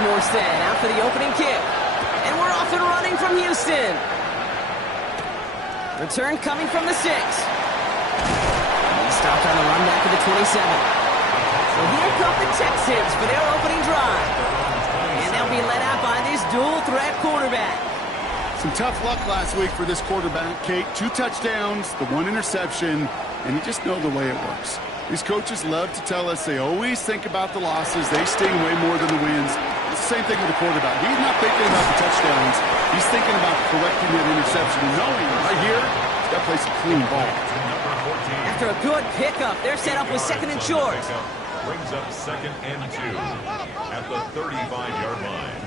Morstead out for the opening kick. And we're off and running from Houston. Return coming from the 6. He stopped on the run back to the 27. So here come the Texans for their opening drive. And they'll be led out by this dual-threat quarterback. Some tough luck last week for this quarterback, Kate. 2 touchdowns, the 1 interception, and you just know the way it works. These coaches love to tell us they always think about the losses. They sting way more than the wins. It's the same thing with the quarterback. He's not thinking about the touchdowns. He's thinking about correcting that interception and knowing right here, he's got to play some clean ball. After a good pickup, they're set up with 2nd and short. Brings up 2nd and 2 at the 35-yard line.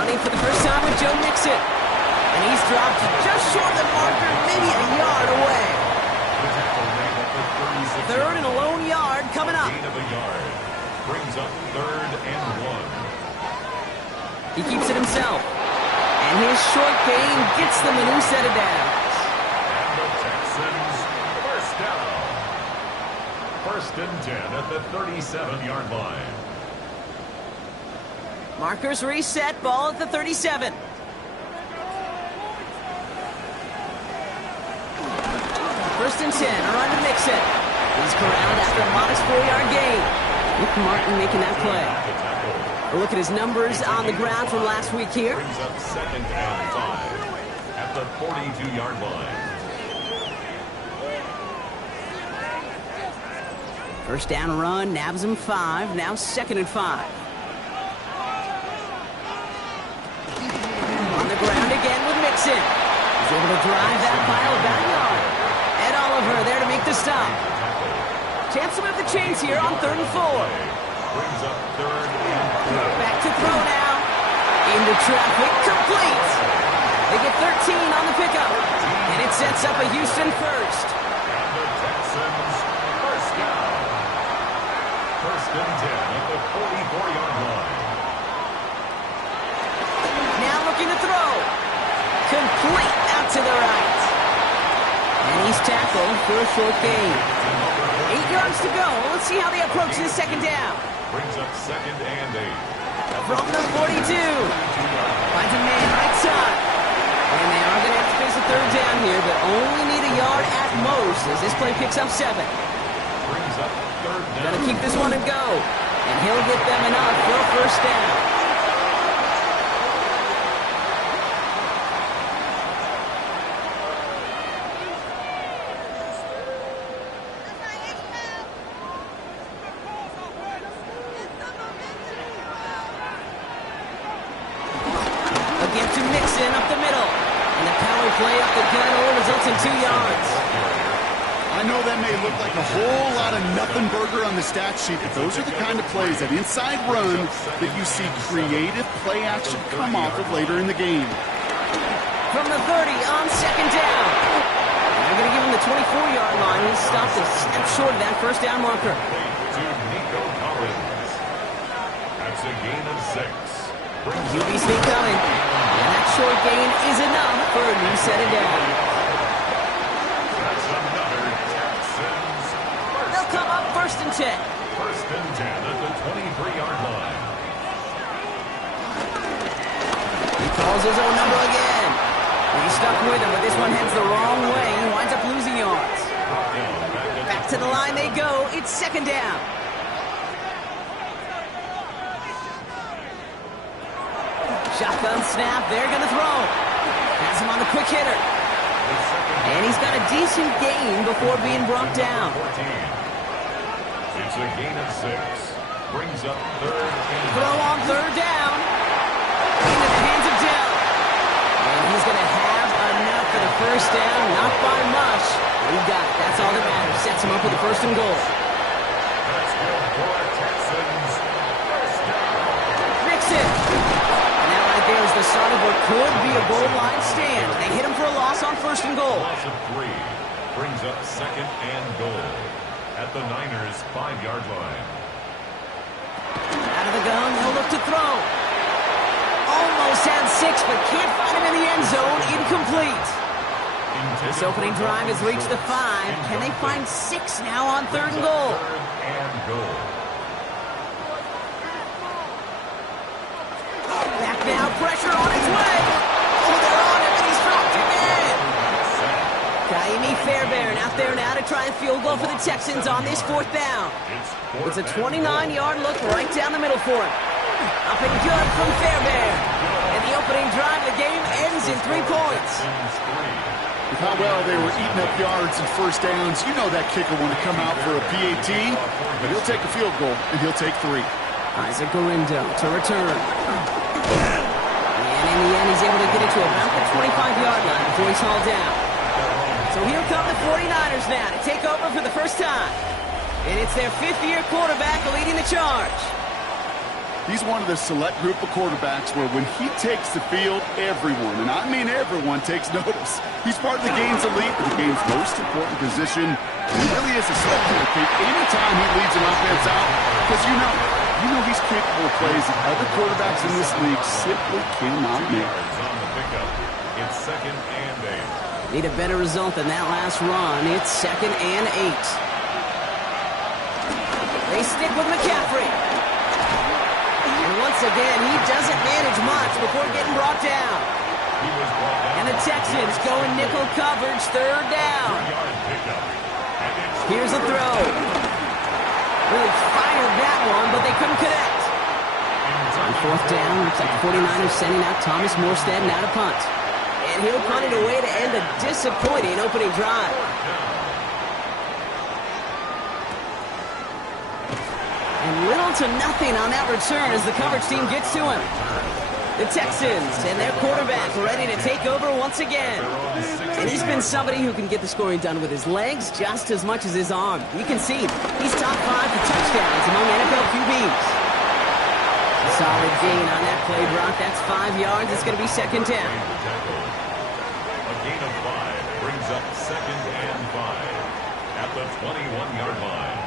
Running for the first time with Joe Mixon. And he's dropped just short of the marker, maybe a yard away. 3rd and a lone yard coming up. Gain of a yard. Brings up 3rd and 1. He keeps it himself. And his short gain gets them a new set of downs. And the Texans, first down. 1st and 10 at the 37-yard line. Markers reset, ball at the 37. First and 10, around to Mixon. He's corralled after a modest 4-yard gain. Nick Martin making that play. A look at his numbers on the ground from last week here. Brings up 2nd and 5 at the 42-yard line. First down run, nabs him 5, now 2nd and 5. On the ground again with Mixon. He's able to drive that pile about a yard. Ed Oliver there to make the stop. Chance to move the chains here on 3rd and 4. Brings up 3rd and 4. Back to throw now. Into traffic, complete. They get 13 on the pickup. And it sets up a Houston first. And the Texans, first down. 1st and 10 at the 44-yard line. Now looking to throw. Complete out to the right. And he's tackled for a short gain. 8 yards to go. Let's see how they approach this 2nd down. Brings up 2nd and 8. From the 42. Finds a man right side. And they are going to have to face a 3rd down here, but only need a yard at most as this play picks up 7. Brings up 3rd down. Gonna keep this one and go. And he'll get them enough for a first down. Again to Mixon up the middle. And the power play up the middle results in 2 yards. I know that may look like a whole lot of nothing burger on the stat sheet, but those are the kind of plays, that inside run, that you see creative play action come off of later in the game. From the 30 on 2nd down. They're going to give him the 24-yard line. He stopped a step short of that first down marker. To Nico Collins. That's a gain of 6. UBC coming. And that short gain is enough for a new set of downs. That's another Texans. They'll come up 1st and 10. 1st and 10 at the 23-yard line. He calls his own number again. And he's stuck with him, but this one heads the wrong way. He winds up losing yards. Back to the line they go. It's 2nd down. Shotgun snap. They're going to throw. Has him on the quick hitter. And he's got a decent gain before being brought down. 14. It's a gain of 6. Brings up 3rd and Throw on 3rd down. Into the hands of Dell. And he's going to have enough for the first down. Not by much. But he got it. That's all that matters. Sets him up with the 1st and goal. That's good for Texans. First down. Mixon. And that right there is the start of what could be a goal line stand. They hit him for a loss on 1st and goal. Loss of 3. Brings up 2nd and goal at the Niners' 5-yard line. Out of the gun, he'll look to throw. Almost had 6, but can't find him in the end zone. Incomplete. This opening drive has reached the 5. Can they find 6 now on 3rd and goal? 3rd and goal. now. Pressure on its way. Oh, they're on him, and he's dropped again. Kaimi Fairbairn out there now to try and field goal for the Texans on this 4th down. It's a 29-yard look right down the middle for him. Up and good from Fairbairn. And the opening drive of the game ends in 3 points. With how well they were eating up yards and first downs, you know that kicker want to come out for a PAT, but he'll take a field goal, and he'll take 3. Isaac Gorindo to return. And in the end, he's able to get it to about the 25-yard line before he's hauled down. So here come the 49ers now to take over for the first time. And it's their 5th-year quarterback leading the charge. He's one of the select group of quarterbacks where when he takes the field, everyone, and I mean everyone, takes notice. He's part of the game's elite, the game's most important position. And he really is a spectator anytime he leads an offense out, because you know he's capable of plays that other quarterbacks in this league simply cannot make. It's 2nd and 8. Need a better result than that last run. It's 2nd and 8. They stick with McCaffrey. And once again, he doesn't manage much before getting brought down. And the Texans go in nickel coverage, 3rd down. Here's a throw. Really fired that one, but they couldn't connect. On 4th down, looks like the 49ers sending out Thomas Morstead now to punt. And he'll punt it away to end a disappointing opening drive. And little to nothing on that return as the coverage team gets to him. The Texans and their quarterback ready to take over once again. And he's been somebody who can get the scoring done with his legs just as much as his arm. You can see he's top 5 for touchdowns among NFL QBs. A solid gain on that play, Brock. That's 5 yards. It's going to be 2nd down. A gain of 5 brings up 2nd and 5 at the 21-yard line.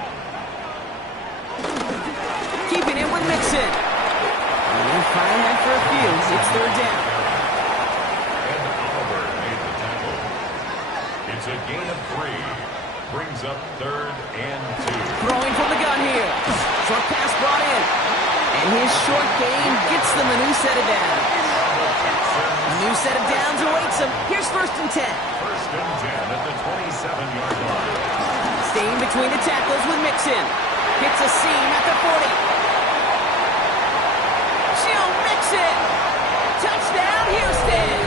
Keeping it with Mixon. And they'll fire that for a few. It's 3rd down. And Oliver made the tackle. It's a gain of 3. Brings up 3rd and 2. Throwing from the gun here. Short pass brought in. And his short gain gets them a new set of downs. A new set of downs awaits him. Here's 1st and 10. 1st and 10 at the 27-yard line. Staying between the tackles with Mixon. Hits a seam at the 40. Joe Mixon. Touchdown, Houston.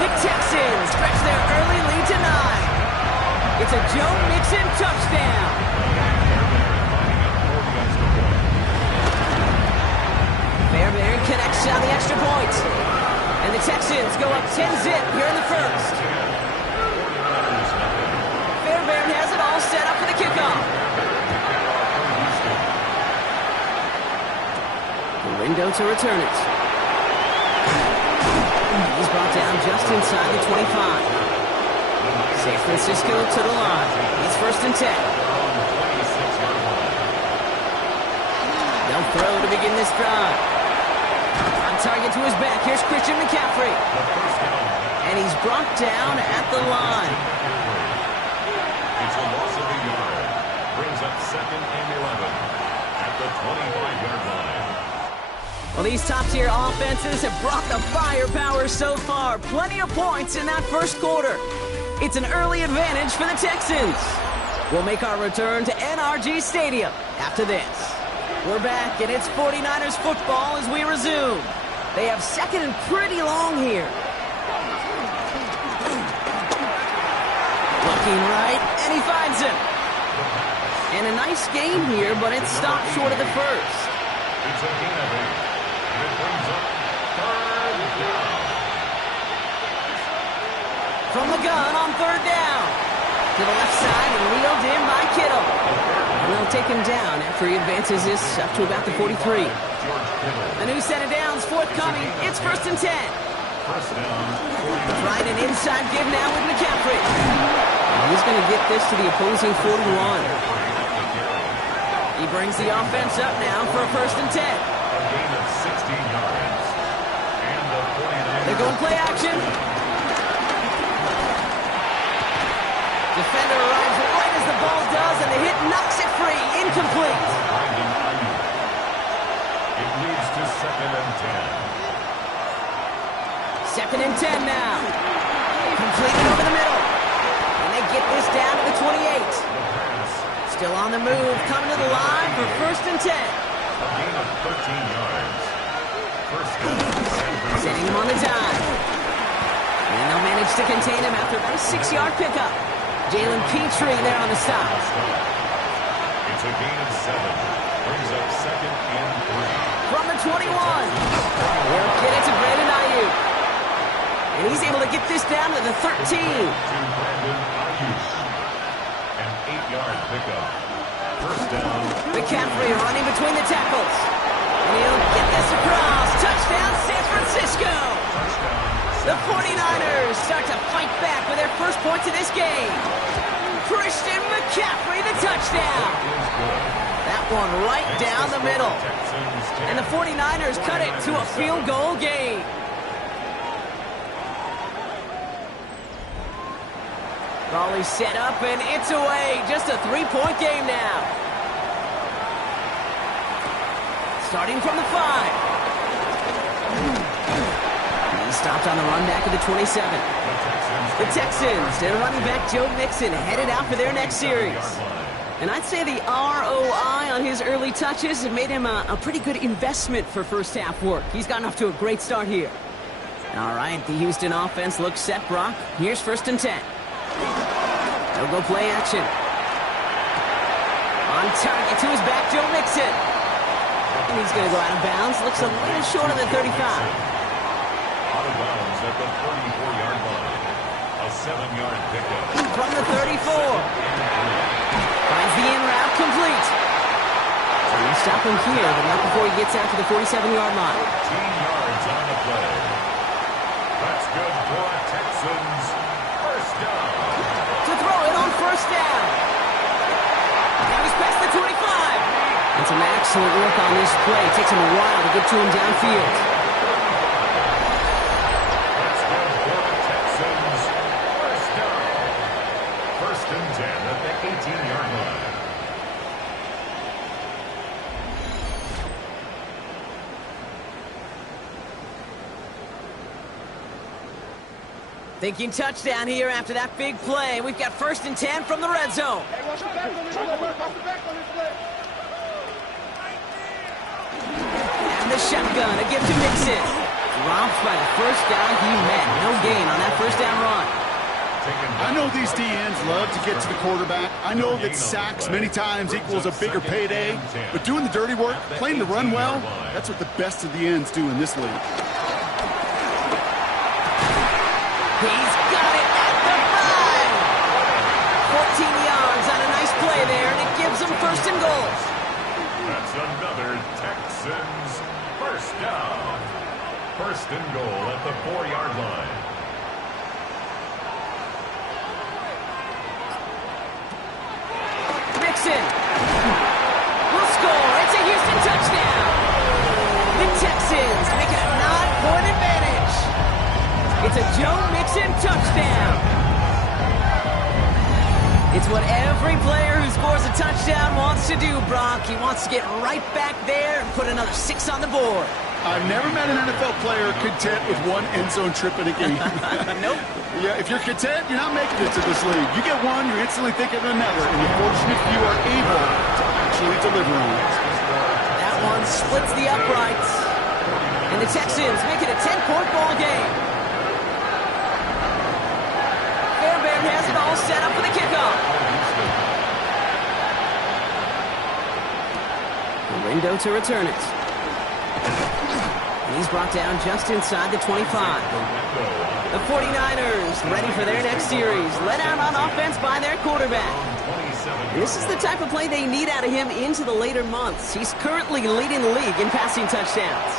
The Texans stretch their early lead to 9. It's a Joe Mixon touchdown. Fairbairn connects on the extra point. And the Texans go up 10-zip here in the 1st. Fairbairn has it all set up for the kickoff. Window to return it. He's brought down just inside the 25. San Francisco to the line. It's 1st and 10. They'll throw to begin this drive. On target to his back. Here's Christian McCaffrey. And he's brought down at the line. It's a loss of a yard. Brings up 2nd and 11 at the 25-yard line. Well, these top-tier offenses have brought the firepower so far. Plenty of points in that 1st quarter. It's an early advantage for the Texans. We'll make our return to NRG Stadium after this. We're back, and it's 49ers football as we resume. They have 2nd and pretty long here. Looking right, and he finds him. And a nice game here, but it's stopped short of the 1st. It's a gain of 8. And it brings up 3rd down. From the gun on 3rd down. To the left side and reeled in by Kittle. And they'll take him down after he advances this up to about the 43. A new set of downs forthcoming. It's 1st and 10. First down. Trying an inside give now with McCaffrey. And he's going to get this to the opposing 41. He brings the offense up now for a 1st and 10. A gain of 16 yards. And the 49ers. They're going play action. Defender arrives right as the ball does, and the hit knocks it free. Incomplete. It leads to 2nd and 10. 2nd and 10 now. Completed over the middle. And they get this down to the 28. Still on the move, coming to the line for 1st and 10. A gain of 13 yards. First down. Setting him on the dime. And they'll manage to contain him after about a 6-yard pickup. Jalen Petrie there on the stop. It's a gain of 7. Brings up 2nd and 3. From the 21. They'll get it to Brandon Ayuk. And he's able to get this down to the 13. To Brandon Ayuk. An 8-yard pickup. First down. McCaffrey running between the tackles. And he'll get this across. Touchdown, San Francisco. The 49ers start to fight back with their first points of this game. Christian McCaffrey, the touchdown. That one right down the middle. And the 49ers cut it to a field goal game. Raleigh set up, and it's away. Just a 3-point game now. Starting from the 5. He stopped on the run back at the 27. The Texans and running back Joe Mixon headed out for their next series. And I'd say the ROI on his early touches have made him a pretty good investment for first half work. He's gotten off to a great start here. All right, the Houston offense looks set, Brock. Here's 1st and 10. They'll go play action. On target to his back, Joe Mixon. And he's going to go out of bounds. Looks a little short of the 35. Out of bounds at the 34-yard line. A 7-yard pickup. From the 34. Finds the in route complete. So you stop him here, but not before he gets out to the 47-yard line. 15 yards on the play. That's good for Texans. First down. To throw it on 1st down. Now he's past the 25. And some excellent work on this play. It takes him a while to get to him downfield. That's good for the Texans. First down. 1st and 10 at the 18-yard line. Thinking touchdown here after that big play. We've got 1st and 10 from the red zone. And the shotgun, a gift to Mixon. Dropped by the first guy he met. No gain on that 1st down run. I know these DNs love to get to the quarterback. I know that sacks many times equals a bigger payday. But doing the dirty work, playing the run well, that's what the best of the ends do in this league. He's got it at the 5. 14 yards on a nice play there, and it gives them 1st and goal. That's another Texans first down. 1st and goal at the 4-yard line. Mixon will score. It's a Houston touchdown. The Texans make it a 9-point advantage. It's a Joe Mixon touchdown. It's what every player who scores a touchdown wants to do, Brock. He wants to get right back there and put another 6 on the board. I've never met an NFL player content with one end zone trip in a game. Nope. Yeah, if you're content, you're not making it to this league. You get one, you're instantly thinking of another, and you're fortunate you are able to actually deliver on it. That one splits the uprights. And the Texans make it a 10-point ball game. Fairbairn has it all set up for the kickoff. The window to return it. And he's brought down just inside the 25. The 49ers ready for their next series. Let out on offense by their quarterback. This is the type of play they need out of him into the later months. He's currently leading the league in passing touchdowns.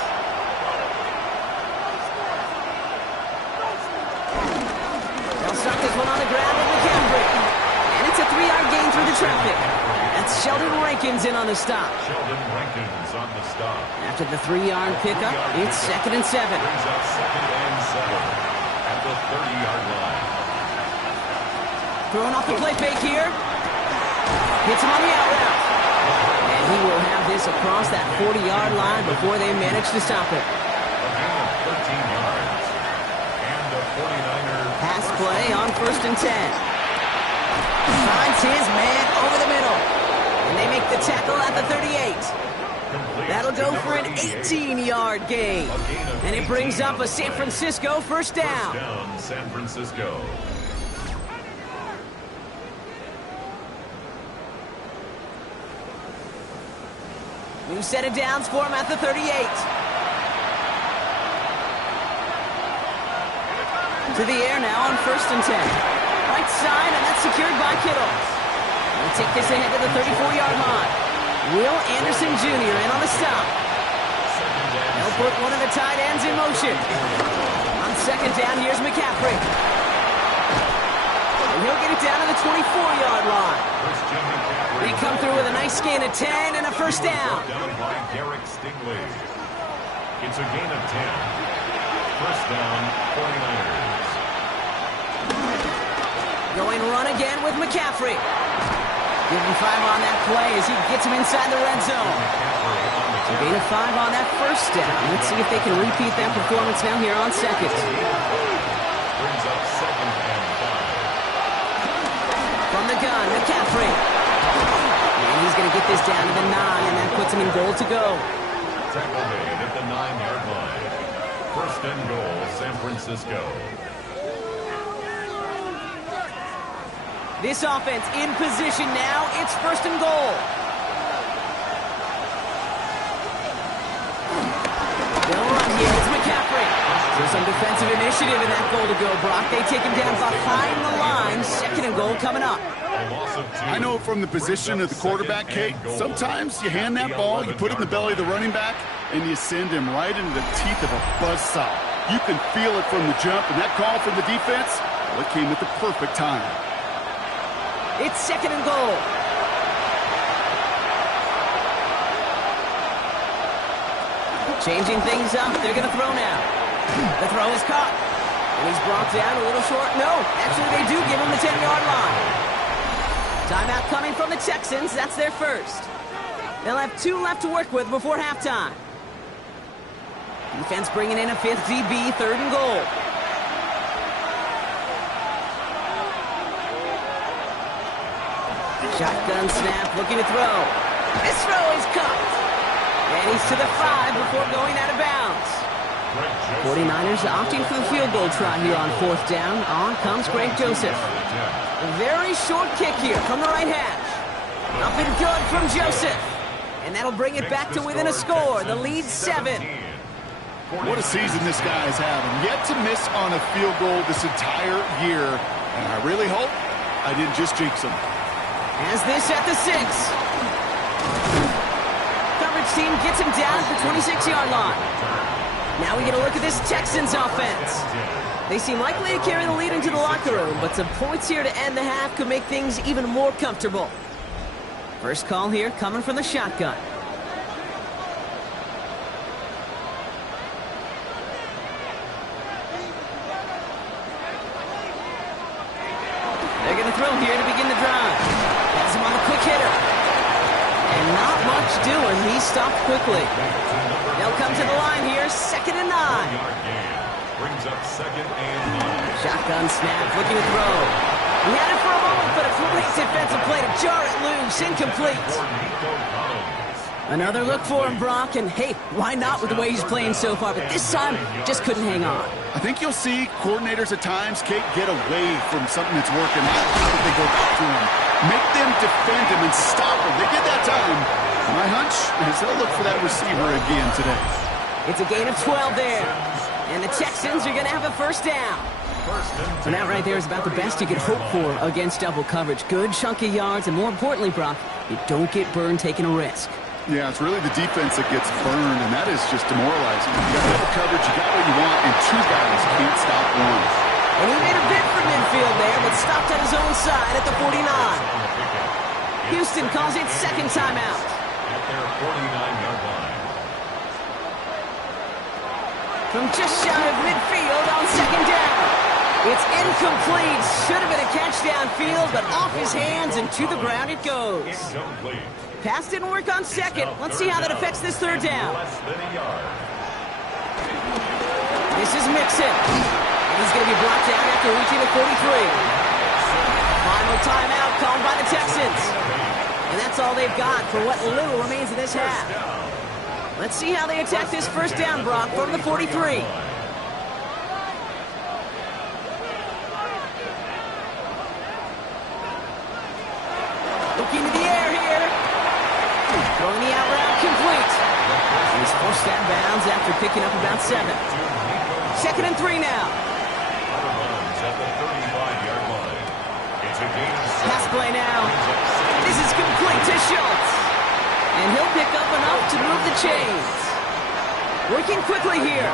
They'll start this one on the ground with McCaffrey. And it's a 3-yard gain through the traffic. That's Sheldon Rankins in on the stop. Sheldon Rankins on the stop. After the 3-yard pickup, it's 2nd and 7. Brings up 2nd and 7 at the 30-yard line. Throwing off the play fake here. Hits him on the out route. And He will have this across that 40-yard line before they manage to stop it. A gain of 13 yards. And a 49er. Pass play on 1st and 10. Finds his man over the middle. And they make the tackle at the 38. That'll go for an 18-yard gain. And it brings up a San Francisco first down. First down, San Francisco. New set of downs for him at the 38. To the air now on 1st and 10. Right side, and that's secured by Kittle. They take this ahead to the 34-yard line. Will Anderson Jr. in on the stop. They'll put one of the tight ends in motion. On 2nd down, here's McCaffrey. And he'll get it down to the 24-yard line. They come through with a nice gain of 10 and a first down. Down by Derek Stingley. It's a gain of 10. First down, 49ers. Going run again with McCaffrey. Give him 5 on that play as he gets him inside the red zone. A gain of 5 on that first down. Let's see if they can repeat that performance now here on 2nd. Brings up 2nd and 5. From the gun, McCaffrey. And he's going to get this down to the 9, and that puts him in goal to go. Tackle made at the 9-yard line. First and goal, San Francisco. This offense in position now. It's 1st and goal. They'll run here. It's McCaffrey. There's some defensive initiative in that goal to go, Brock. They take him down behind the line. 2nd and goal coming up. I know from the position of the quarterback, Kate, sometimes you hand that ball, you put it in the belly of the running back, and you send him right into the teeth of a buzzsaw. You can feel it from the jump, and that call from the defense, well, it came at the perfect time. It's 2nd and goal. Changing things up. They're going to throw now. The throw is caught. And he's brought down a little short. No, actually they do give him the 10-yard line. Timeout coming from the Texans. That's their first. They'll have 2 left to work with before halftime. Defense bringing in a 5th DB, 3rd and goal. Shotgun snap, looking to throw. This throw is caught. And he's to the 5 before going out of bounds. 49ers opting for the field goal try here on 4th down. On comes Greg Joseph. A very short kick here from the right hash. Up and good from Joseph. And that'll bring it back to within a score. The lead 7. What a season this guy is having. Yet to miss on a field goal this entire year. And I really hope I didn't just jinx him. As this at the 6. Coverage team gets him down at the 26-yard line. Now we get a look at this Texans offense. They seem likely to carry the lead into the locker room, but some points here to end the half could make things even more comfortable. First call here coming from the shotgun. They're going to throw here to begin the drive. Has him on the quick hitter. And not much doing. He stopped quickly. They'll come to the line here. 2nd and 9. Brings up 2nd and 9. Shotgun snap, looking to throw. He had it for a moment, but a great defensive play to jar it loose. Incomplete. Another look for him, Brock. And hey, why not with the way he's playing so far? But this time, just couldn't hang on. I think you'll see coordinators at times, Kate, get away from something that's working. How did they go back to him? Make them defend him and stop him. They did that time. My hunch is they'll look for that receiver again today. It's a gain of 12 there. And the Texans are going to have a first down. So that right there is about the best you could hope for against double coverage. Good chunk of yards, and more importantly, Brock, you don't get burned taking a risk. Yeah, it's really the defense that gets burned, and that is just demoralizing. You got double coverage, you got what you want, and 2 guys can't stop one. And he made a bid for midfield there, but stopped at his own side at the 49. Houston calls it 2nd timeout. At their 49-yard line. From just shy of midfield on 2nd down. It's incomplete. Should have been a catch downfield, but off his hands and to the ground it goes. Incomplete. Pass didn't work on second. Let's see how that affects this third down. This is Mixon. He's going to be blocked out after reaching the 43. Final timeout called by the Texans. And that's all they've got for what little remains of this half. Let's see how they attack this first down, Brock, from the 43. Looking to the air here. Throwing the out route complete. He's forced out of bounds after picking up about 7. 2nd and 3 now. Pass play now. This is complete to Schultz. And he'll pick up enough to move the chains. Working quickly here.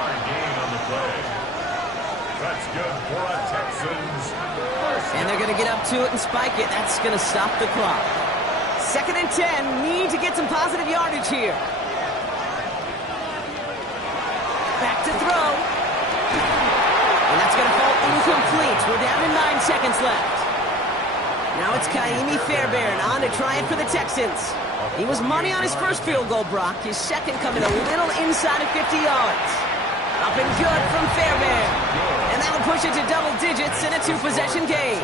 That's good for a Texans. And they're going to get up to it and spike it. That's going to stop the clock. 2nd and 10. Need to get some positive yardage here. Back to throw. And that's going to fall incomplete. We're down to 9 seconds left. Now it's Kaimi Fairbairn on to try it for the Texans. He was money on his first field goal, Brock. His second coming a little inside of 50 yards. Up and good from Fairbairn. And that'll push it to double digits in a 2-possession game.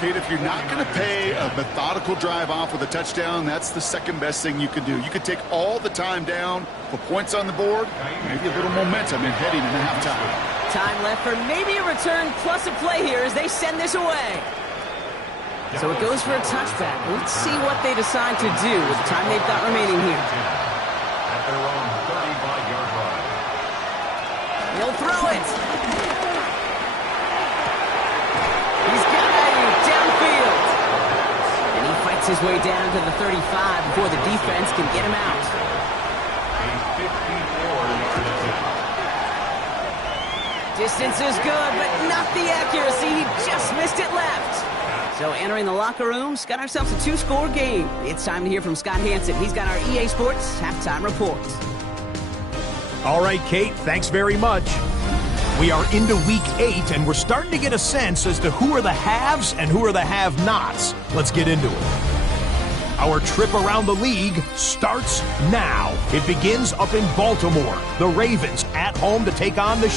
Kate, if you're not going to pay a methodical drive off with a touchdown, that's the second best thing you could do. You could take all the time down, put points on the board, maybe a little momentum in heading into halftime. Time left for maybe a return plus a play here as they send this away. So it goes for a touchback. Let's see what they decide to do with the time they've got remaining here. At their own 35-yard line. He'll throw it. He's got Ayuk downfield. And he fights his way down to the 35 before the defense can get him out. A 54-yard. Distance is good, but not the accuracy. He just missed it left. So entering the locker room, got ourselves a 2-score game. It's time to hear from Scott Hansen. He's got our EA Sports halftime report. All right, Kate, thanks very much. We are into week 8, and we're starting to get a sense as to who are the haves and who are the have-nots. Let's get into it. Our trip around the league starts now. It begins up in Baltimore. The Ravens at home to take on the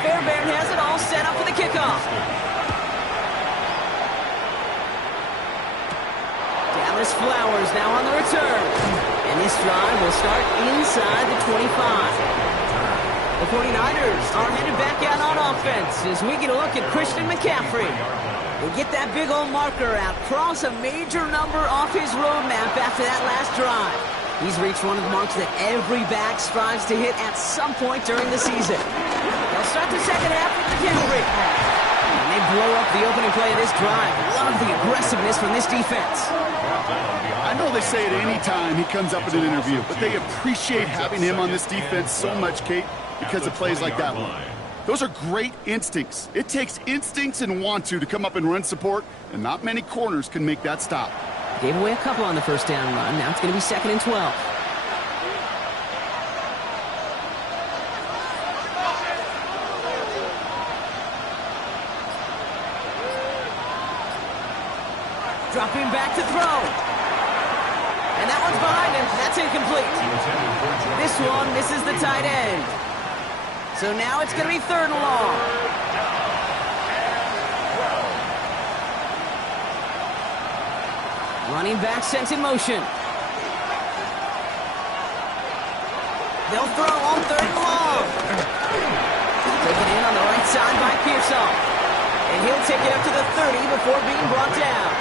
Fairbairn has it all set up for the kickoff. Dallas Flowers now on the return. And this drive will start inside the 25. The 49ers are headed back out on offense as we get a look at Christian McCaffrey. They get that big old marker out, cross a major number off his roadmap after that last drive. He's reached one of the marks that every back strives to hit at some point during the season. They'll start the second half with McCaffrey. And they blow up the opening play of this drive. Love the aggressiveness from this defense. I know they say it any time he comes up in an interview, but they appreciate having him on this defense so much, Kate, because of plays like that one. Those are great instincts. It takes instincts and want to come up and run support, and not many corners can make that stop. Gave away a couple on the first down run. Now it's going to be 2nd and 12. Dropping back to throw. And that one's behind him. That's incomplete. This one misses the tight end. So now it's going to be 3rd and long. Running back sent in motion. They'll throw on 3rd and long. Taken in on the right side by Pearsall. And he'll take it up to the 30 before being brought down.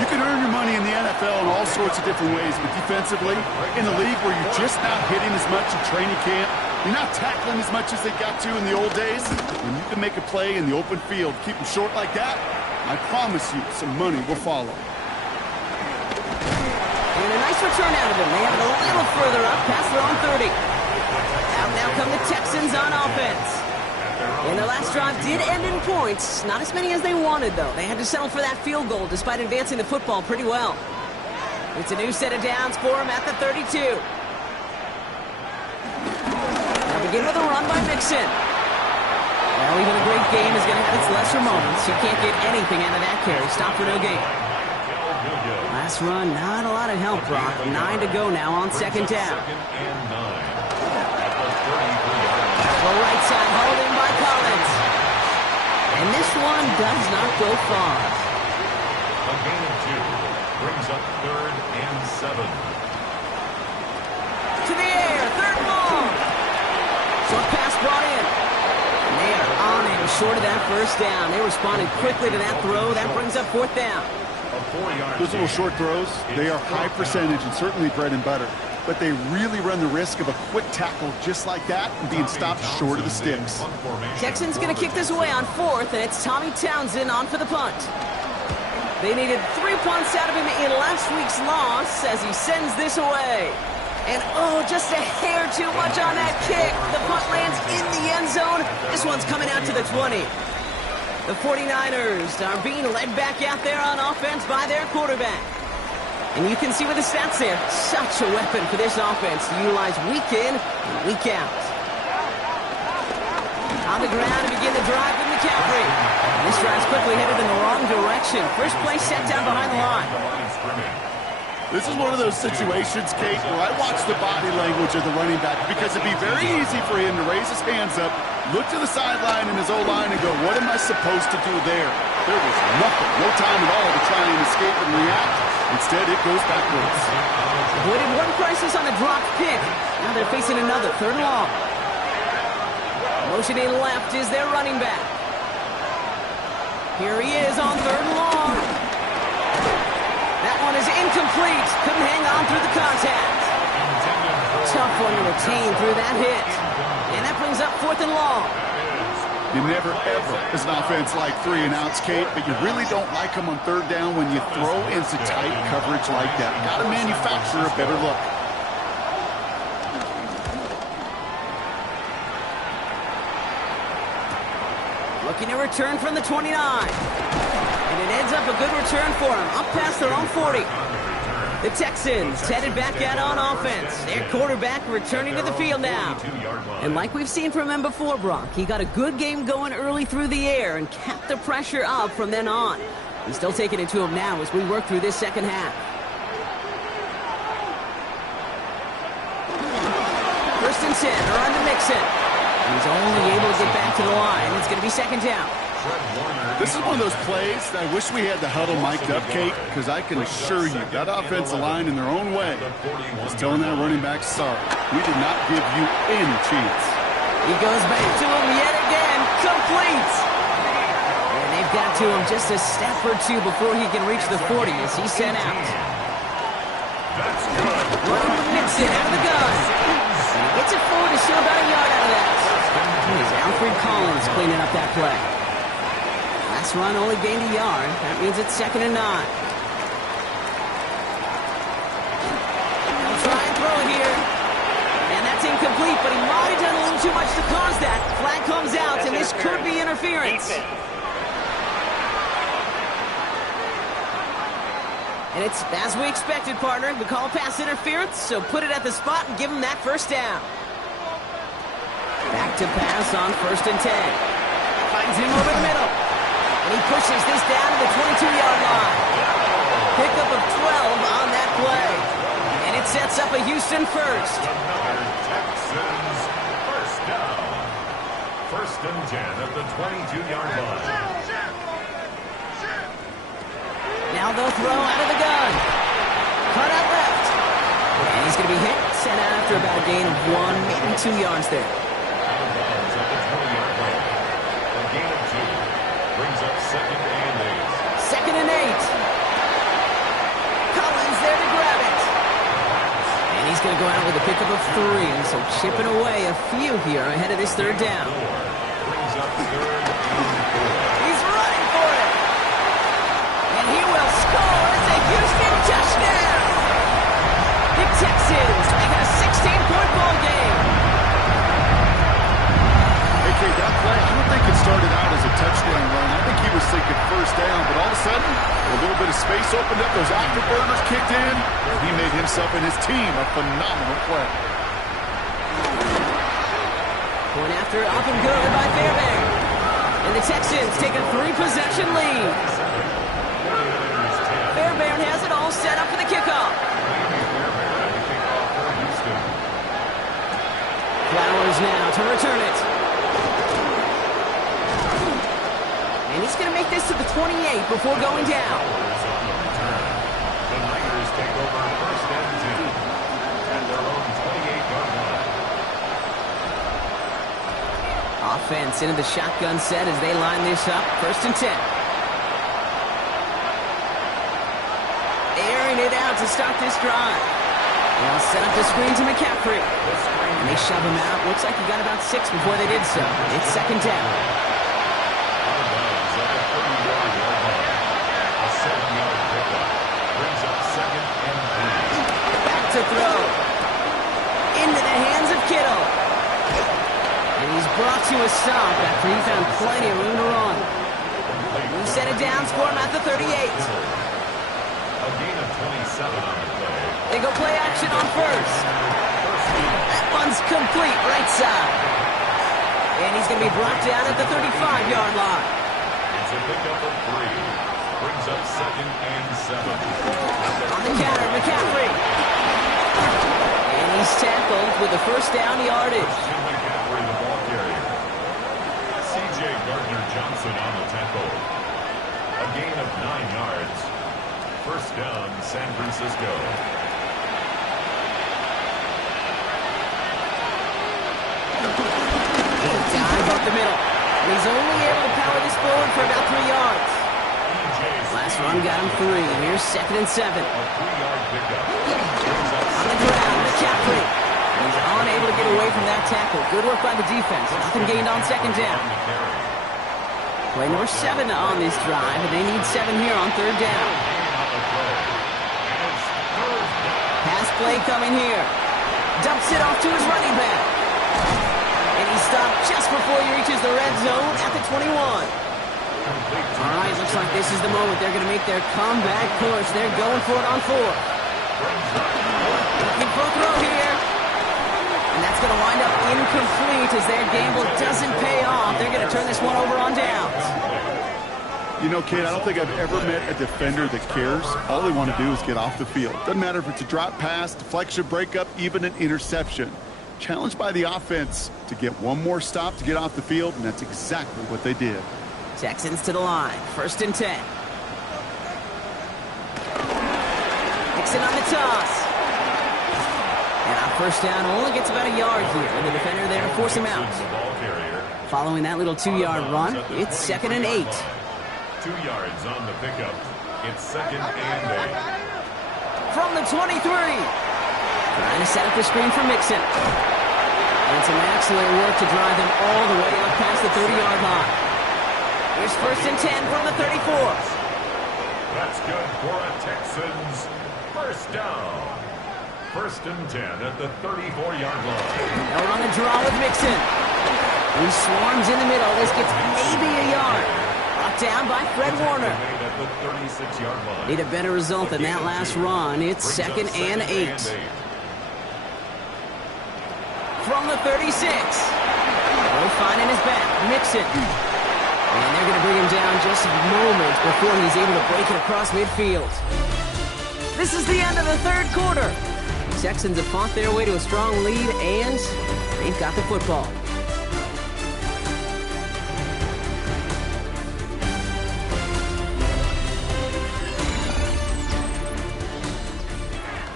You can earn your money in the NFL in all sorts of different ways, but defensively, in a league where you're just not hitting as much in training camp, you're not tackling as much as they got to in the old days, when you can make a play in the open field, keep them short like that, I promise you some money will follow. And a nice return out of him. They have it a little further up, past their own 30. Out now Now come the Texans on offense. And their last drive did end in points. Not as many as they wanted, though. They had to settle for that field goal despite advancing the football pretty well. It's a new set of downs for them at the 32. Now begin with a run by Mixon. Well, even a great game is going to have its lesser moments. You can't get anything out of that carry. Stop for no gain. Last run, not a lot of help, Brock. 9 to go now on second down. The right side hauled in by Collins. And this one does not go far. A gain of 2 brings up 3rd and 7. To the air, 3rd and long. Short pass brought in. And they are on him short of that first down. They responded quickly to that throw. That brings up 4th down. Those little short throws, they are high percentage and certainly bread and butter. But they really run the risk of a quick tackle just like that and being stopped short of the sticks. Texans going to kick this away on 4th, and it's Tommy Townsend on for the punt. They needed 3 punts out of him in last week's loss as he sends this away. And oh, just a hair too much on that kick. The punt lands in the end zone. This one's coming out to the 20. The 49ers are being led back out there on offense by their quarterback. And you can see with the stats there, such a weapon for this offense to utilize week in and week out. On the ground to begin the drive with McCaffrey. And this drive's quickly headed in the wrong direction. First play set down behind the line. This is one of those situations, Kate, where I watch the body language of the running back because it'd be very easy for him to raise his hands up, look to the sideline in his O-line and go, what am I supposed to do there? There was nothing, no time at all to try and escape and react. Instead, it goes backwards. Avoided one crisis on a dropped pick. Now they're facing another 3rd and long. Motioning left is their running back. Here he is on 3rd and long. That one is incomplete. Couldn't hang on through the contact. Tough one to retain through that hit. And that brings up 4th and long. You never, ever, as an offense, like 3 and outs, Kate, but you really don't like them on 3rd down when you throw into tight coverage like that. Got to manufacture a better look. Looking to return from the 29. And it ends up a good return for him. Up past their own 40. The Texans headed back out on offense. Their quarterback returning to the field now. And like we've seen from him before, Brock, he got a good game going early through the air and kept the pressure up from then on. He's still taking it to him now as we work through this second half. 1st and 10, around to Mixon. He's only able to get back to the line. It's going to be 2nd down. This is one of those plays that I wish we had the huddle mic'd up, Kate, because I can assure you that offensive line in their own way is telling that running back, sorry, we did not give you any chance. He goes back to him yet again, complete. And they've got to him just a step or 2 before he can reach the 40 as he's sent out. Running with Mixon out of the gun. And he gets it forward to show about a yard out of that. Here's Alfred Collins cleaning up that play. Last run only gained a yard. That means it's 2nd and 9. They'll try and throw here. And that's incomplete, but he might have done a little too much to cause that. Flag comes out, and this could be interference. And it's as we expected, partner. We call pass interference, so put it at the spot and give him that 1st down. Back to pass on 1st and 10. Finds him over the middle. And he pushes this down to the 22-yard line. Pickup of 12 on that play. And it sets up a Houston first. Texans first down. 1st and 10 at the 22-yard line. Now they'll throw out of the gun. Cut out left. And he's going to be hit, sent out after about a gain of 1, maybe 2 yards there. Brings up 2nd and 8. 2nd and 8. Collins there to grab it. And he's going to go out with a pickup of 3. So chipping away a few here ahead of this 3rd down. Brings up 3rd and 4. He's running for it. And he will score. It's a Houston touchdown. The Texans make it a 16-point ball game. sudden, a little bit of space opened up. Those afterburners kicked in. He made himself and his team a phenomenal play. Point after up and good by Fairbairn. And the Texans take a 3-possession lead. Fairbairn has it all set up for the kickoff. Flowers now to return it. And he's going to make this to the 28 before going down. The Niners take over first and 10 at their own 28-yard line. Offense into the shotgun set as they line this up. First and 10. Airing it out to start this drive. They'll set up the screen to McCaffrey. And they shove him out. Looks like he got about 6 before they did so. It's second down. Back to throw. Into the hands of Kittle. And he's brought to a stop after he found plenty of room to run. We set it down, score him at the 38. A gain of 27 on the play. They go play action on first. That one's complete, right side. And he's going to be brought down at the 35-yard line. It's a pickup of 3. Brings up second and 7. On the counter, McCaffrey. And he's tackled with the first down yardage. McCaffrey, the ball carrier. C.J. Gardner-Johnson on the tackle. A gain of 9 yards. First down, San Francisco. Dive up the middle. And he's only able to power this forward for about 3 yards. Last run got him 3, and here's second and 7. A 3-yard pickup. On the ground, McCaffrey. He's unable to get away from that tackle. Good work by the defense. Nothing gained on second down. Play number 7 on this drive, and they need 7 here on third down. Pass play coming here. Dumps it off to his running back. And he stopped just before he reaches the red zone at the 21. All right, looks like this is the moment they're going to make their comeback push. They're going for it on 4. Looking for a throw here. And that's going to wind up incomplete as their gamble doesn't pay off. They're going to turn this one over on downs. You know, Kate, I don't think I've ever met a defender that cares. All they want to do is get off the field. Doesn't matter if it's a drop pass, deflection, breakup, even an interception. Challenged by the offense to get one more stop to get off the field, and that's exactly what they did. Texans to the line. First and 10. Mixon on the toss. And on first down only gets about a yard here. And the defender there to force him out. Following that little 2-yard run, it's second and 8. 2 yards on the pickup. It's second and 8. From the 23. Trying to set up the screen for Mixon. And some excellent work to drive them all the way up past the 30-yard line. Here's first and 10 from the 34. That's good for a Texans first down. First and 10 at the 34-yard line. They'll run a draw with Mixon. He swarms in the middle. This gets maybe a yard. Brought down by Fred Warner. At the 36-yard line. Need a better result than that last run. It's second and 8. From the 36. They'll find in his back. Mixon. And they're going to bring him down just moments before he's able to break it across midfield. This is the end of the third quarter. The Texans have fought their way to a strong lead, and they've got the football.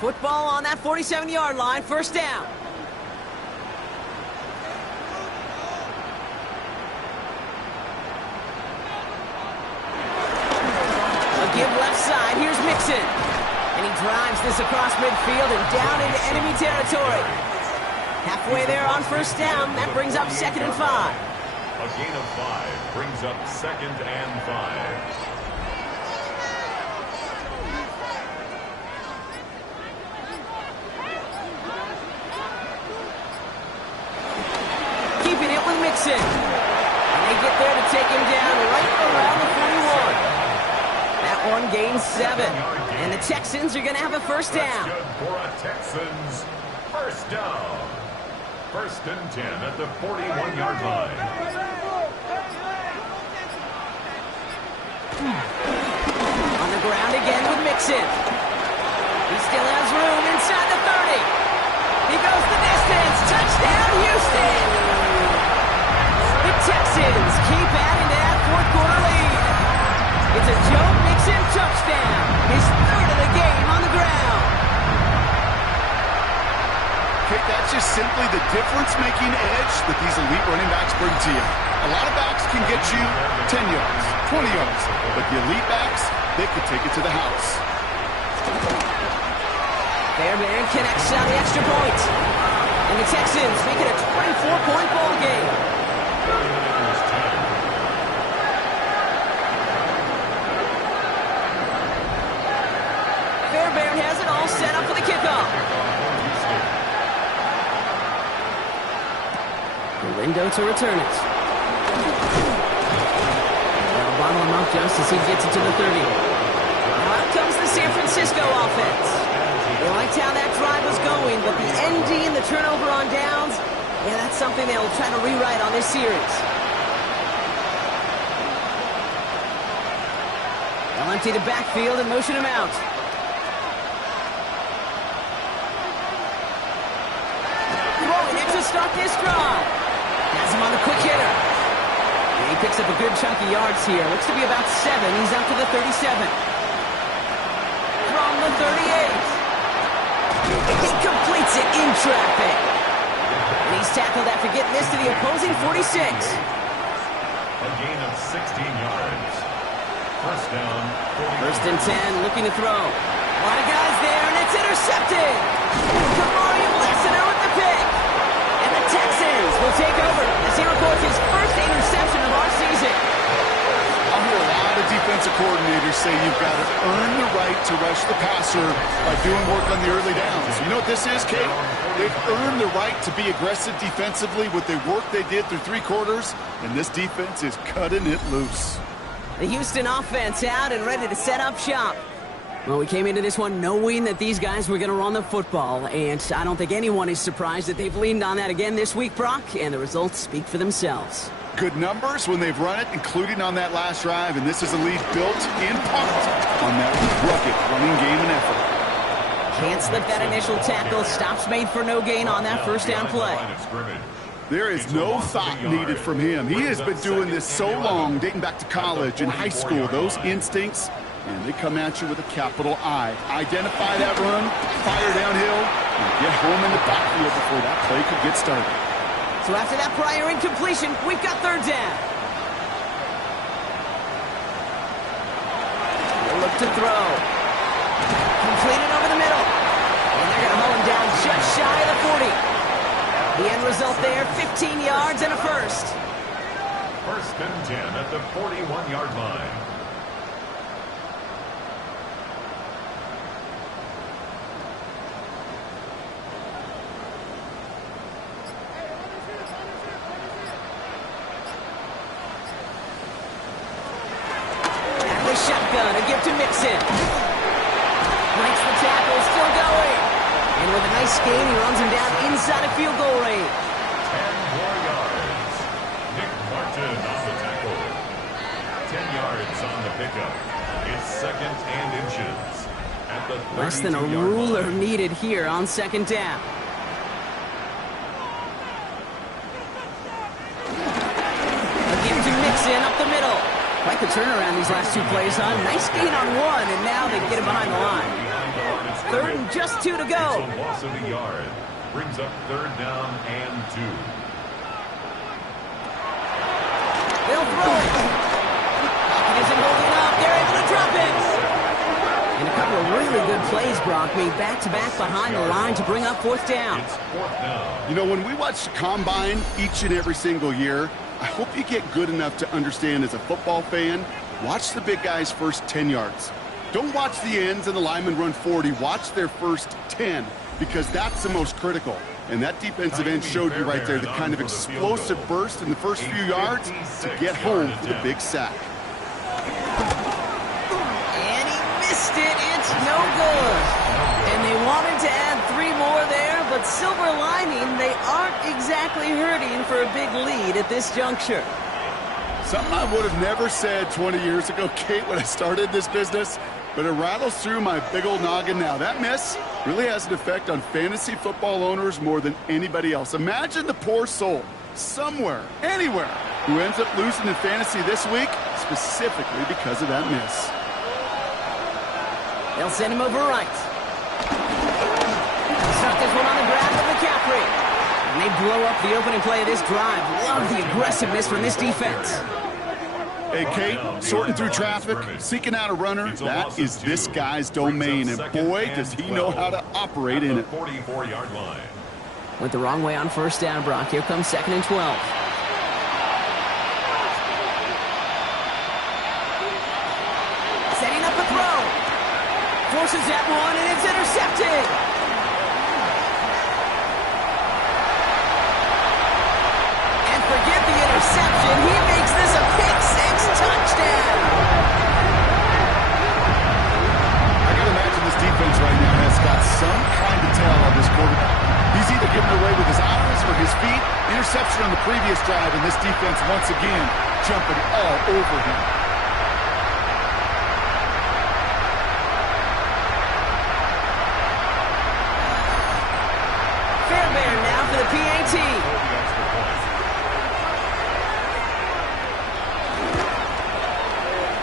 Football on that 47-yard line, first down. Give left side. Here's Mixon. And he drives this across midfield and down into enemy territory. Halfway there on first down. That brings up second and 5. A gain of 5 brings up second and 5. Keeping it with Mixon. And they get there to take him down right around the 41. 7. And the Texans are going to have a first down. That's good for a Texans first down. 1st and 10 at the 41-yard line. On the ground again with Mixon. He still has room inside the 30. He goes the distance. Touchdown, Houston. The Texans keep adding to that fourth-quarter lead. It's a Joe Mixon touchdown. His 3rd of the game on the ground. Okay, that's just simply the difference-making edge that these elite running backs bring to you. A lot of backs can get you 10 yards, 20 yards, but the elite backs, they can take it to the house. Fairbairn connects on the extra point. And the Texans make it a 24-point ball game. Fairbairn has it all set up for the kickoff. Lindo to return it. They'll bottle him up just as he gets it to the 30. Now out comes the San Francisco offense. They liked how that drive was going, but the ND and the turnover on downs, yeah, that's something they'll try to rewrite on this series. They'll empty the backfield and motion him out. Throwing it to start this drive. Has him on the quick hitter. And he picks up a good chunk of yards here. Looks to be about 7. He's out to the 37. From the 38. He completes it in traffic. And he's tackled after getting this to the opposing 46. A gain of 16 yards. First down. 1st and 10, looking to throw. A lot of guys there, and it's intercepted. Kamari Lassiter with the pick. And the Texans will take over as he records his first interception of our season. I'll hear a lot of defensive coordinators say you've got to earn the right to rush the passer by doing work on the early downs. You know what this is, Kate? They've earned the right to be aggressive defensively with the work they did through 3 quarters, and this defense is cutting it loose. The Houston offense out and ready to set up shop. Well, we came into this one knowing that these guys were going to run the football, and I don't think anyone is surprised that they've leaned on that again this week, Brock, and the results speak for themselves. Good numbers when they've run it, including on that last drive, and this is a lead built in part on that rugged running game and effort. Can't slip that initial tackle. Stops made for no gain on that first down play. There is no thought needed from him. He has been doing this so long, dating back to college and high school. Those instincts, and they come at you with a capital I. Identify that run, fire downhill, and get home in the backfield before that play could get started. So after that prior incompletion, we've got 3rd down. We'll look to throw. Completed over the middle. And they're going to hold him down just shy of the 40. The end result there, 15 yards and a first. 1st and 10 at the 41-yard line. At the shotgun, a give to Mixon. Breaks the tackle, still going. And with a nice gain, he runs him down inside a field goal range. 10 more yards. Nick Martin on the tackle. 10 yards on the pickup. It's 2nd and inches. At the 32-yard Less than a ruler needed here on 2nd down. A give to Mixon up the middle. Like the turnaround these last 2 plays, huh? Nice gain on 1, and now they get him behind the line. 3rd and just 2 to go. It's a loss of a yard. Brings up 3rd down and 2. They'll throw it. Pocket isn't holding up. They're able to drop it. And a couple of really good plays, Brock, made back-to-back behind the line to bring up 4th down. It's 4th down. You know, when we watch the Combine each and every single year, I hope you get good enough to understand as a football fan, watch the big guys' first 10 yards. Don't watch the ends and the linemen run 40. Watch their first 10, because that's the most critical. And that defensive end showed you right there the kind of explosive burst in the first few yards to get home for the big sack. And he missed missed it. It's no good. And they wanted to add 3 more there, but silver lining, they aren't exactly hurting for a big lead at this juncture. Something I would have never said 20 years ago, Kate, when I started this business, but it rattles through my big old noggin now. That miss really has an effect on fantasy football owners more than anybody else. Imagine the poor soul somewhere, anywhere, who ends up losing in fantasy this week, specifically because of that miss. They'll send him over right. Start this one on the grab of McCaffrey. And they blow up the opening play of this drive. Love the aggressiveness from this defense. Hey, Kate, sorting through traffic, seeking out a runner, that is this guy's domain, and boy, does he know how to operate in it. 44-yard line. Went the wrong way on first down, Brock. Here comes 2nd and 12. Setting up a throw. Forces that one, and it's intercepted. And forget the interception. He makes this a pick-6 touchdown. I can imagine this defense right now has got some kind of tell on this quarterback. He's either giving it away with his eyes or his feet. Interception on the previous drive, and this defense once again jumping all over him. Fairbairn now for the PAT.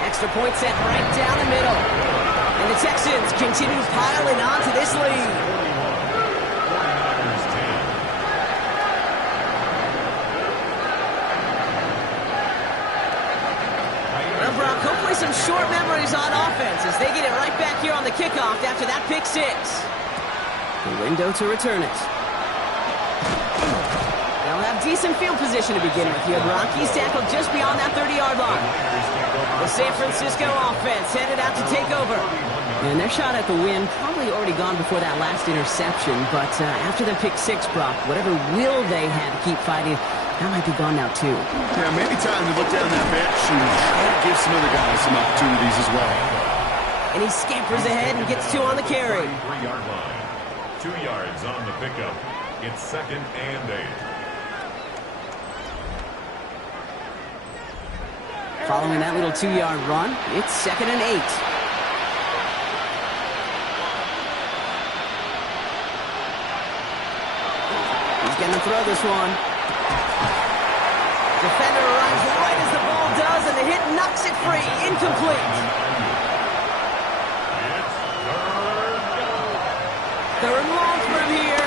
Extra point set right down the middle. And the Texans continue piling on to this lead. Hopefully some short memories on offense as they get it right back here on the kickoff after that pick-6. The window to return it. They'll have decent field position to begin with here. He's tackled just beyond that 30-yard line. The San Francisco offense headed out to take over. And their shot at the win probably already gone before that last interception, but after the pick-6, Brock, whatever will they had to keep fighting, that might be gone now, too. Yeah, maybe time to look down that bench and try to give some other guys some opportunities as well. And he scampers ahead and gets 2 on the carry. 3-yard line. 2 yards on the pickup. It's 2nd and 8. Following that little 2-yard run, it's 2nd and 8. He's going to throw this one. Defender runs right as the ball does, and the hit knocks it free. Incomplete. Third and long for him here.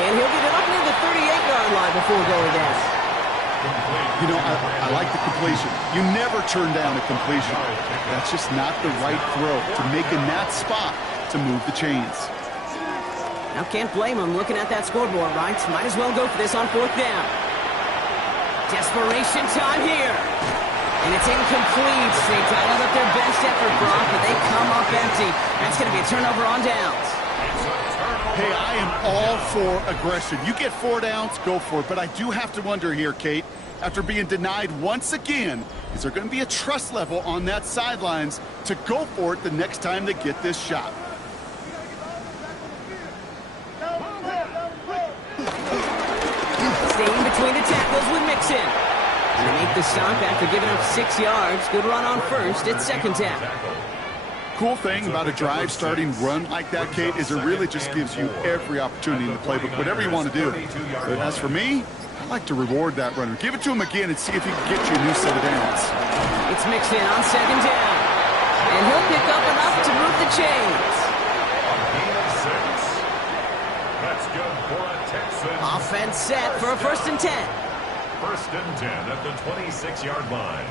And he'll get it up near the 38-yard line before going down. You know, I like the completion. You never turn down a completion. That's just not the right throw to make in that spot to move the chains. Now can't blame him looking at that scoreboard, right? Might as well go for this on 4th down. Desperation time here. And it's incomplete. They dialed up their best effort, Brock, but they come up empty. That's going to be a turnover on downs. Hey, I am all for aggression. You get 4 downs, go for it. But I do have to wonder here, Kate, after being denied once again, is there going to be a trust level on that sidelines to go for it the next time they get this shot? Staying between the tackles with Mixon. And they make the stop after giving up 6 yards. Good run on first. It's 2nd down. Cool thing about a drive starting run like that, Kate, is it really just gives you every opportunity in the playbook, whatever you want to do. But as for me, I like to reward that runner. Give it to him again and see if he can get you a new set of downs. It's Mixon on 2nd down. And he'll pick up enough to move the chains. That's good for a Texan. Offense set for a 1st and 10. 1st and 10 at the 26-yard line.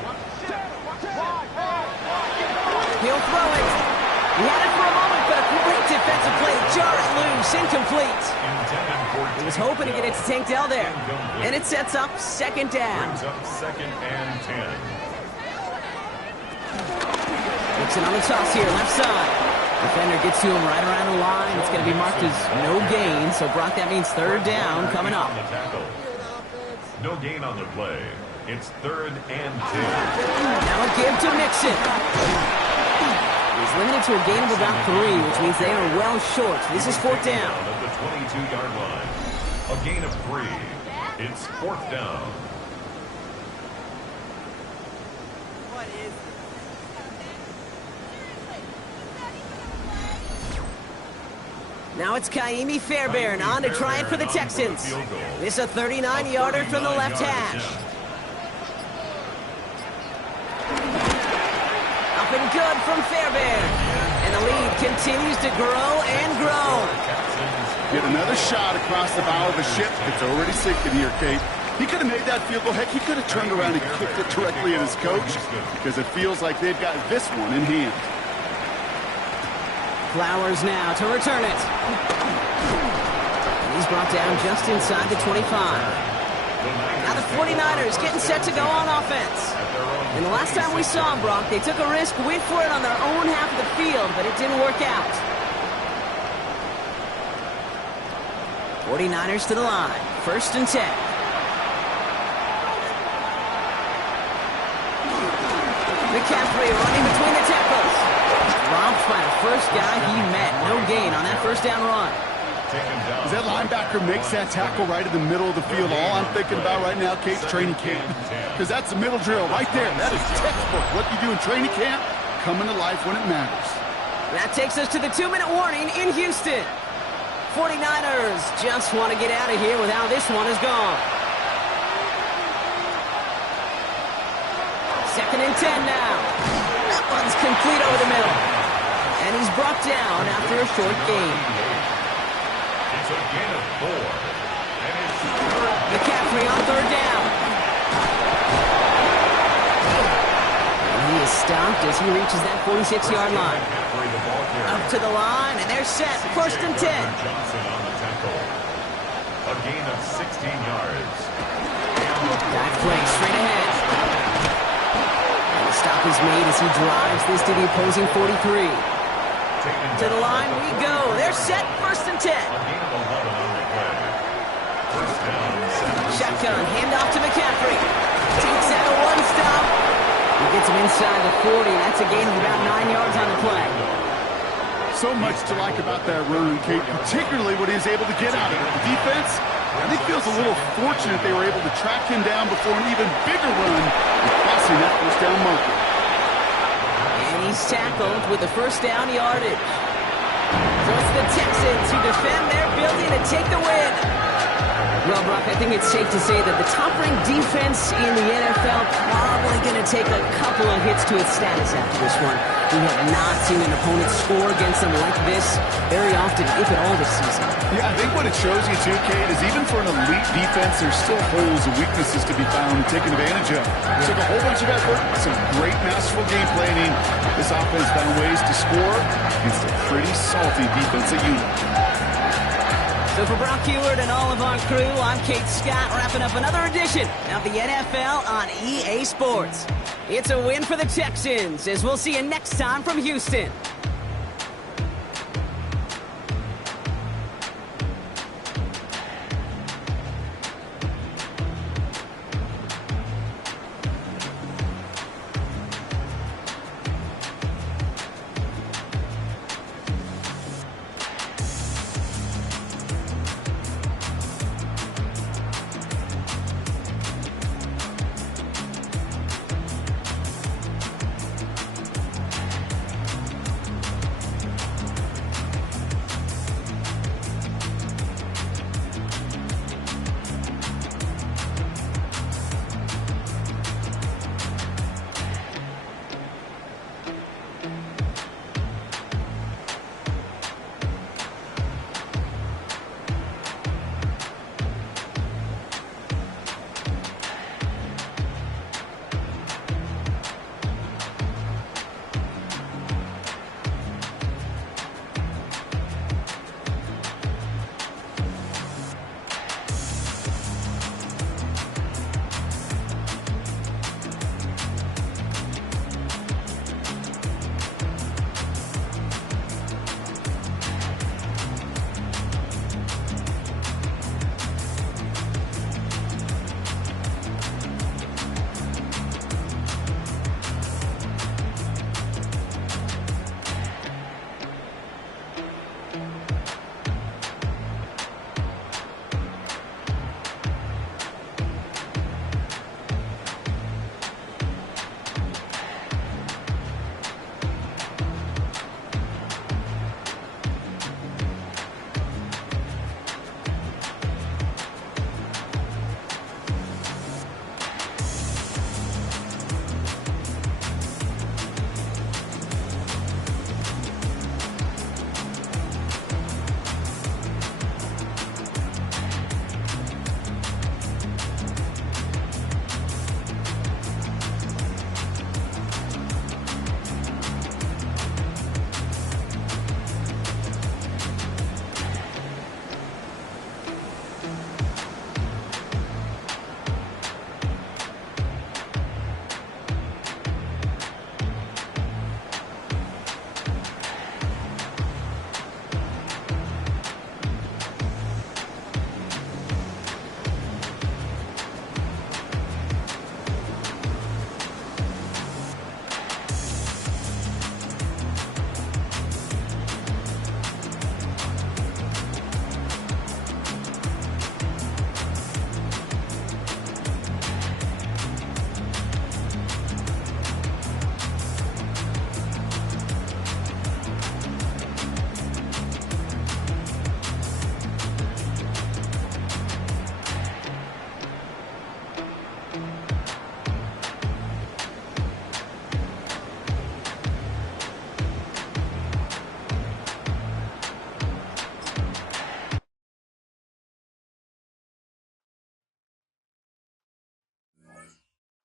He'll throw it. He had it for a moment, but a great defensive play to jar it loose. Incomplete. He was hoping to get it to Tank Dell there. And it sets up 2nd down. Brings up 2nd and 10. Mixon on the toss here, left side. Defender gets to him right around the line. It's going to be marked as no gain. So, Brock, that means 3rd down coming up. No gain on the play. It's 3rd and 10. Now a give to Mixon. He's limited to a gain of about 3, which means they are well short. This is 4th down. At the 22-yard line. A gain of 3. It's 4th down. Now it's Kaimi Fairbairn on to try it for the Texans. This is a 39-yarder from the left hash. Up and good from Fairbairn. And the lead continues to grow and grow. Get another shot across the bow of the ship. It's already sinking here, Kate. He could have made that field goal. Heck, he could have turned around and kicked it directly at his coach because it feels like they've got this one in hand. Flowers now to return it. And he's brought down just inside the 25. Now the 49ers getting set to go on offense. And the last time we saw them, Brock, they took a risk, went for it on their own half of the field, but it didn't work out. 49ers to the line. 1st and 10. McCaffrey running between the tackles. Robbed by the first guy he met. No gain on that 1st down run. As that linebacker makes that tackle right in the middle of the field, all I'm thinking about right now, Kate's training camp. Because that's the middle drill right there. That is textbook. What you do in training camp, coming to life when it matters. That takes us to the 2-minute warning in Houston. 49ers just want to get out of here with how this one is gone. 2nd and 10 now. That one's complete over the middle. And he's brought down after a short gain. It's a gain of 4. And it's McCaffrey on 3rd down. And he is stopped as he reaches that 46-yard line. Up to the line, and they're set. 1st and 10. Johnson on the tackle. A gain of 16 yards. Dive play straight ahead. Stop is made as he drives this to the opposing 43. To the line we go. They're set. 1st and 10. Shotgun. Handoff to McCaffrey. Takes out a one-stop. He gets him inside the 40. That's a gain of about 9 yards on the play. So much to like about that run, Kate, particularly what he was able to get out of it. The defense, I think, feels a little fortunate they were able to track him down before an even bigger run and crossing that 1st down marker. And he's tackled with the 1st down yardage. So it's the Texans who defend their building to take the win. Well, Brock, I think it's safe to say that the top-ranked defense in the NFL probably going to take a couple of hits to its status after this one. We have not seen an opponent score against them like this very often, if at all, this season. Yeah, I think what it shows you, too, Kate, is even for an elite defense, there's still holes and weaknesses to be found and taken advantage of. It took a whole bunch of effort, some great masterful game planning. This offense found ways to score against a pretty salty defensive unit. So for Brock Heward and all of our crew, I'm Kate Scott, wrapping up another edition of the NFL on EA Sports. It's a win for the Texans, as we'll see you next time from Houston.